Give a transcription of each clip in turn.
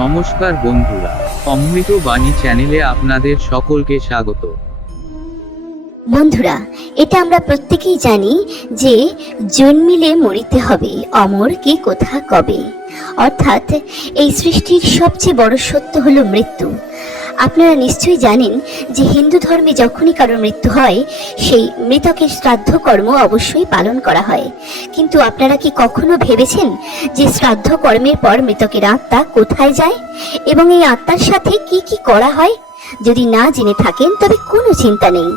নমস্কার বন্ধুরা, অমৃত বাণী চ্যানেলে আপনাদের সকলকে স্বাগত। বন্ধুরা, এটা আমরা প্রত্যেকেই জানি যে জন্মিলে মরিতে হবে, অমর কে কোথা কবে। অর্থাৎ এই সৃষ্টির সবচেয়ে বড় সত্য হলো মৃত্যু। আপনারা নিশ্চয়ই জানেন যে হিন্দু ধর্মে যখনই কারোর মৃত্যু হয় সেই মৃতকের শ্রাদ্ধ কর্ম অবশ্যই পালন করা হয়। কিন্তু আপনারা কি কখনো ভেবেছেন যে শ্রাদ্ধ কর্মের পর মৃতকের আত্মা কোথায় যায় এবং এই আত্মার সাথে কি কি করা হয়? যদি না জেনে থাকেন তবে কোনো চিন্তা নেই,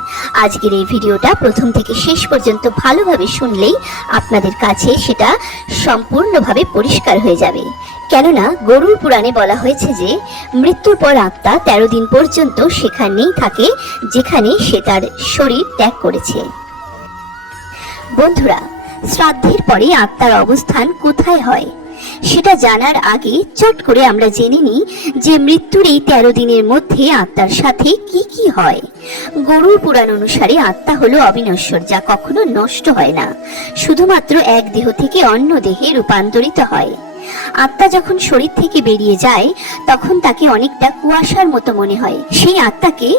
আজকের এই ভিডিওটা প্রথম থেকে শেষ পর্যন্ত ভালোভাবে শুনলেই আপনাদের কাছে সেটা সম্পূর্ণভাবে পরিষ্কার হয়ে যাবে। কেননা গরুড় পুরাণে বলা হয়েছে যে মৃত্যুর পর আত্মা 13 দিন পর্যন্ত সেখানেই থাকে যেখানে সে তার শরীর ত্যাগ করেছে। বন্ধুরা, শ্রাদ্ধের পরে আত্মার অবস্থান কোথায় হয় সেটা জানার আগে চট করে আমরা জেনে নিই যে মৃত্যুর এই 13 দিনের মধ্যে আত্মার সাথে কি কি হয়। গরুড় পুরাণ অনুসারে আত্মা হলো অবিনশ্বর, যা কখনো নষ্ট হয় না, শুধুমাত্র এক দেহ থেকে অন্য দেহে রূপান্তরিত হয়। আত্মা যখন শরীর থেকে বেরিয়ে যায় তখন তাকে অনেকটা কুয়াশার মতো মনে হয়। সেই আত্মাকে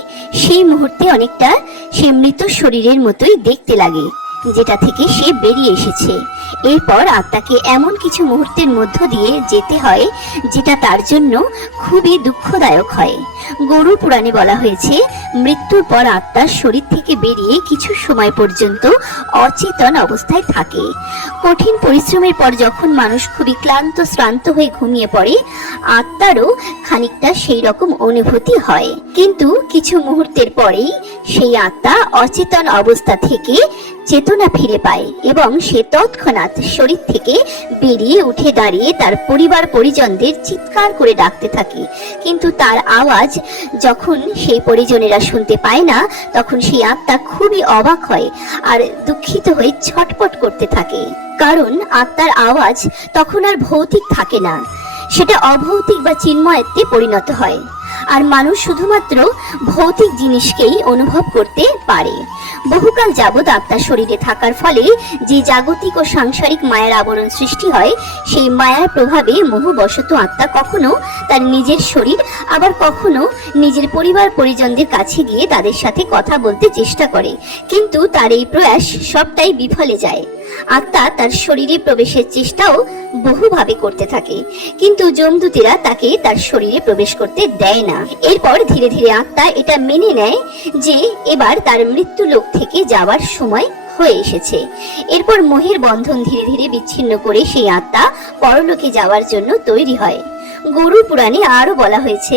সেই মুহূর্তে অনেকটা সে মৃত শরীরের মতোই দেখতে লাগে যেটা থেকে সে বেরিয়ে এসেছে। এরপর আত্মাকে এমন কিছু মুহূর্তের মধ্য দিয়ে যেতে হয় যেটা তার জন্য খুবই দুঃখদায়ক হয়। গরুড় পুরাণে বলা হয়েছে মৃত্যুর পর আত্মা শরীর থেকে বেরিয়ে কিছু সময় পর্যন্ত অচেতন অবস্থায় থাকে। কঠিন পরিশ্রমের পর যখন মানুষ খুবই ক্লান্ত শ্রান্ত হয়ে ঘুমিয়ে পড়ে, আত্মারও খানিকটা সেই রকম অনুভূতি হয়। কিন্তু কিছু মুহূর্তের পরেই সেই আত্মা অচেতন অবস্থা থেকে চেতনা ফিরে পায় এবং সে তৎক্ষণাৎ শরীর থেকে বেরিয়ে উঠে দাঁড়িয়ে তার পরিবার পরিজনদের চিৎকার করে ডাকতে থাকে। কিন্তু তার আওয়াজ যখন সেই পরিজনেরা শুনতে পায় না তখন সেই আত্মা খুবই অবাক হয় আর দুঃখিত হয়ে ছটপট করতে থাকে, কারণ আত্মার আওয়াজ তখন আর ভৌতিক থাকে না, সেটা অভৌতিক বা চিন্ময়ত্বে পরিণত হয়। আর মানুষ শুধুমাত্র ভৌতিক জিনিসকেই অনুভব করতে পারে। বহুকাল যাবৎ আত্মা শরীরে থাকার ফলে যে জাগতিক ও সাংসারিক মায়ার আবরণ সৃষ্টি হয়, সেই মায়ার প্রভাবে মোহবশত আত্মা কখনো তার নিজের শরীর আবার কখনো নিজের পরিবার পরিজনদের কাছে গিয়ে তাদের সাথে কথা বলতে চেষ্টা করে, কিন্তু তার এই প্রয়াস সবটাই বিফলে যায়। আত্মা তার শরীরে প্রবেশের চেষ্টাও বহুভাবে করতে থাকে, কিন্তু যমদূতেরা তাকে তার শরীরে প্রবেশ করতে দেয় না। এরপর ধীরে ধীরে আত্মা এটা মেনে নেয় যে এবার তার মৃত্যু লোক থেকে যাওয়ার সময় হয়ে এসেছে। এরপর মোহের বন্ধন ধীরে ধীরে বিচ্ছিন্ন করে সেই আত্মা পরলোকে যাওয়ার জন্য তৈরি হয়। গরুড় পুরাণে আরো বলা হয়েছে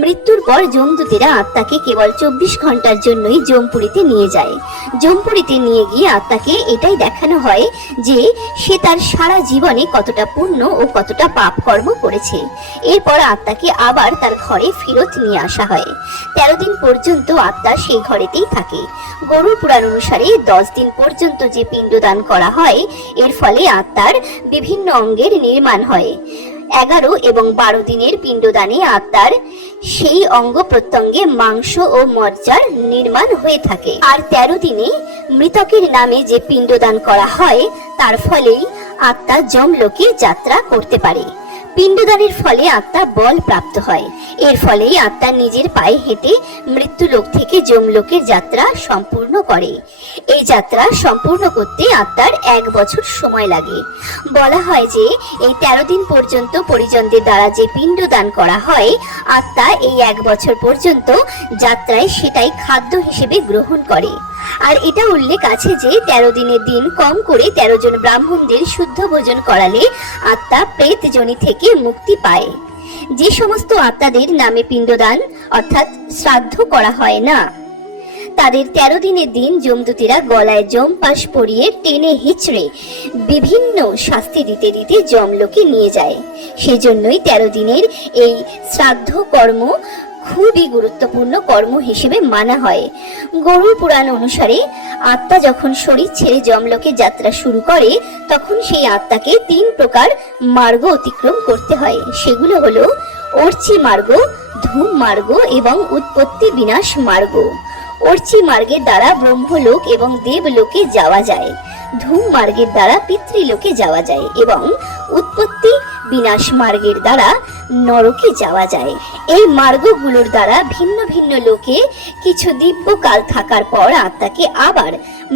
মৃত্যুর পর যমদূতেরা আত্মাকে কেবল 24 ঘন্টার জন্যই যমপুরীতে নিয়ে যায়। যমপুরীতে নিয়ে গিয়ে আত্মাকে এটাই দেখানো হয় যে সে তার সারা জীবনে কতটা পুণ্য ও কতটা পাপ কর্ম করেছে। এরপর আত্মাকে আবার তার ঘরে ফেরত নিয়ে আসা হয়। 13 দিন পর্যন্ত আত্মা সেই ঘরেতেই থাকে। গরুড় পুরাণ অনুসারে 10 দিন পর্যন্ত যে পিণ্ডদান করা হয় এর ফলে আত্মার বিভিন্ন অঙ্গের নির্মাণ হয়। 11 এবং 12 দিনের পিণ্ডদানে আত্মার সেই অঙ্গ প্রত্যঙ্গে মাংস ও মজ্জার নির্মাণ হয়ে থাকে। আর 13 দিনে মৃতকের নামে যে পিণ্ডদান করা হয় তার ফলেই আত্মা যমলোকে যাত্রা করতে পারে। পিণ্ডদানের ফলে আত্মা বল প্রাপ্ত হয়। এর ফলেই আত্মা নিজের পায়ে হেঁটে মৃত্যু লোক থেকে যমলোকের যাত্রা সম্পূর্ণ করে। এই যাত্রা সম্পূর্ণ করতে আত্মার 1 বছর সময় লাগে। বলা হয় যে এই 13 দিন পর্যন্ত পরিজনদের দ্বারা যে পিণ্ডদান করা হয়, আত্মা এই 1 বছর পর্যন্ত যাত্রায় সেটাই খাদ্য হিসেবে গ্রহণ করে। আর এটা উল্লেখ আছে যে 13 দিনের দিন কম করে 13 জন ব্রাহ্মণদের শুদ্ধ ভোজন করালে আত্মা প্রেত যোনি থেকে মুক্তি পায়। যে সমস্ত আত্মাদের নামে পিণ্ডদান অর্থাৎ শ্রাদ্ধ করা হয় না তাদের 13 দিনের দিন যমদূতেরা গলায় যম পাশ পরিয়ে টেনে হিচড়ে বিভিন্ন শাস্তি দিতে দিতে যমলোকে নিয়ে যায়। সেজন্যই 13 দিনের এই শ্রাদ্ধ কর্ম খুবই গুরুত্বপূর্ণ কর্ম হিসেবে মানা হয়। গরুড় পুরাণ অনুসারে আত্মা যখন শরীর ছেড়ে যমলোকে যাত্রা শুরু করে তখন সেই আত্মাকে 3 প্রকার মার্গ অতিক্রম করতে হয়। সেগুলো হলো অর্চি মার্গ, ধূম মার্গ এবং উৎপত্তি বিনাশ মার্গ। অর্চি মার্গের দ্বারা ব্রহ্মলোক এবং দেবলোকে যাওয়া যায়। ধূম মার্গের দ্বারা পিতৃলোকে যাওয়া যায় এবং উৎপত্তি বিনাশ মার্গের দ্বারা নরকে যাওয়া যায়। এই মার্গগুলোর দ্বারা ভিন্ন ভিন্ন লোকে কিছু দিব্যকাল থাকার পর আত্মাকে আবার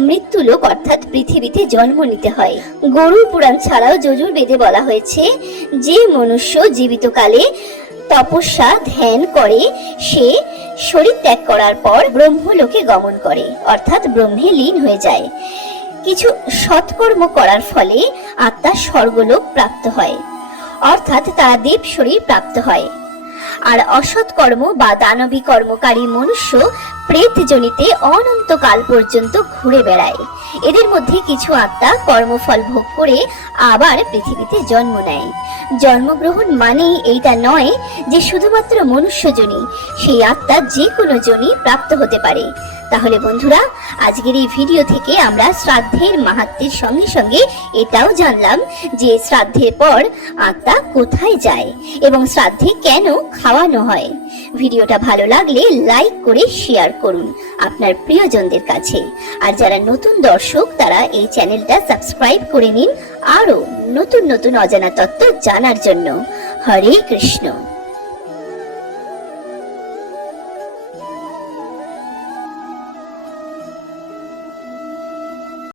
মৃত্যুলোক অর্থাৎ পৃথিবীতে জন্ম নিতে হয়। গরুড় পুরাণ ছাড়াও যজুর্বেদে বলা হয়েছে, যে মনুষ্য জীবিতকালে তপস্যা ধ্যান করে সে শরীর ত্যাগ করার পর ব্রহ্মলোকে গমন করে অর্থাৎ ব্রহ্মে লীন হয়ে যায়। কিছু সৎকর্ম করার ফলে আত্মা স্বর্গলোক প্রাপ্ত হয় অর্থাৎ তারা দেব শরীর প্রাপ্ত হয়। আর অসৎ কর্ম বা দানবী কর্মকারী মনুষ্য প্রেতজনিতে অনন্তকাল পর্যন্ত ঘুরে বেড়ায়। এদের মধ্যে কিছু আত্মা কর্মফল ভোগ করে আবার পৃথিবীতে জন্ম নেয়। জন্মগ্রহণ মানেই এইটা নয় যে শুধুমাত্র মনুষ্যজনী, সেই আত্মা যে কোনো জনি প্রাপ্ত হতে পারে। তাহলে বন্ধুরা, আজকের এই ভিডিও থেকে আমরা শ্রাদ্ধের মাহাত্ম্যের সঙ্গে সঙ্গে এটাও জানলাম যে শ্রাদ্ধের পর আত্মা কোথায় যায় এবং শ্রাদ্ধে কেন খাওয়ানো হয়। ভিডিওটা ভালো লাগলে লাইক করে শেয়ার করুন আপনার প্রিয়জনদের কাছে। আর যারা নতুন দর্শক তারা এই চ্যানেলটা সাবস্ক্রাইব করে নিন আরো নতুন নতুন অজানা তত্ত্ব জানার জন্য। হরে কৃষ্ণ।